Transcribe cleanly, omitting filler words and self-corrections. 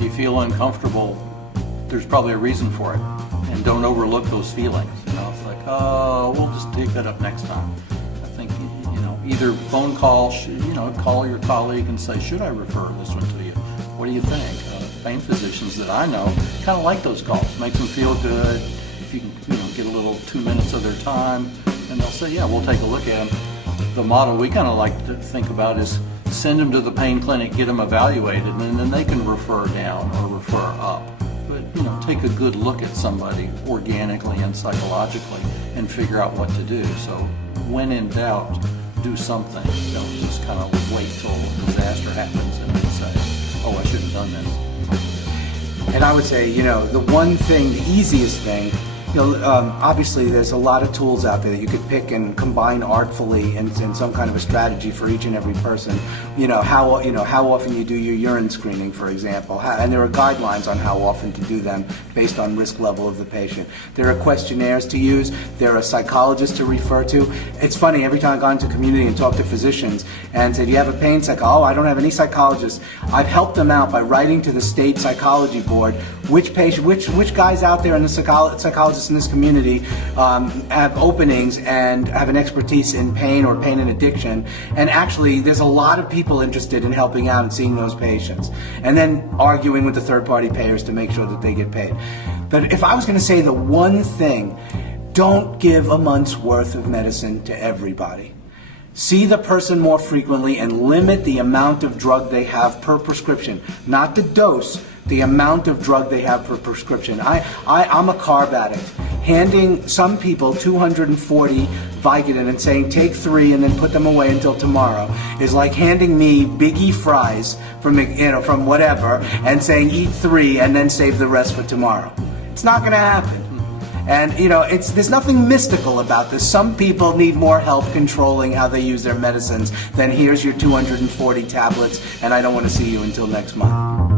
if you feel uncomfortable, there's probably a reason for it. And don't overlook those feelings. You know, it's like, oh, we'll just take that up next time. I think, you know, either phone call, you know, call your colleague and say, should I refer this one to you? What do you think? Pain physicians that I know kind of like those calls. Makes them feel good. If you can, you know, get a little 2 minutes of their time, and they'll say, yeah, we'll take a look at them. The model we kind of like to think about is send them to the pain clinic, get them evaluated, and then they can refer down or refer up. But, you know, take a good look at somebody organically and psychologically and figure out what to do. So when in doubt, do something. Don't just kind of wait till a disaster happens and then say, oh, I should have done this. And I would say, you know, the one thing, the easiest thing, you know, obviously there's a lot of tools out there that you could pick and combine artfully in some kind of a strategy for each and every person. You know how often you do your urine screening, for example, and there are guidelines on how often to do them based on risk level of the patient. There are questionnaires to use. There are psychologists to refer to. It's funny, every time I've gone to community and talked to physicians and said, "Do you have a pain psych?" "Oh, I don't have any psychologists." I've helped them out by writing to the state psychology board which guys out there in the psychologists in this community have openings and have an expertise in pain or pain and addiction, and actually there's a lot of people interested in helping out and seeing those patients, and then arguing with the third-party payers to make sure that they get paid. But if I was going to say the one thing, don't give a month's worth of medicine to everybody. See the person more frequently and limit the amount of drug they have per prescription, not the dose, the amount of drug they have per prescription. I'm a carb addict. Handing some people 240 Vicodin and saying take 3 and then put them away until tomorrow is like handing me Biggie fries from whatever and saying eat 3 and then save the rest for tomorrow. It's not going to happen. And you know, there's nothing mystical about this. Some people need more help controlling how they use their medicines than here's your 240 tablets and I don't want to see you until next month.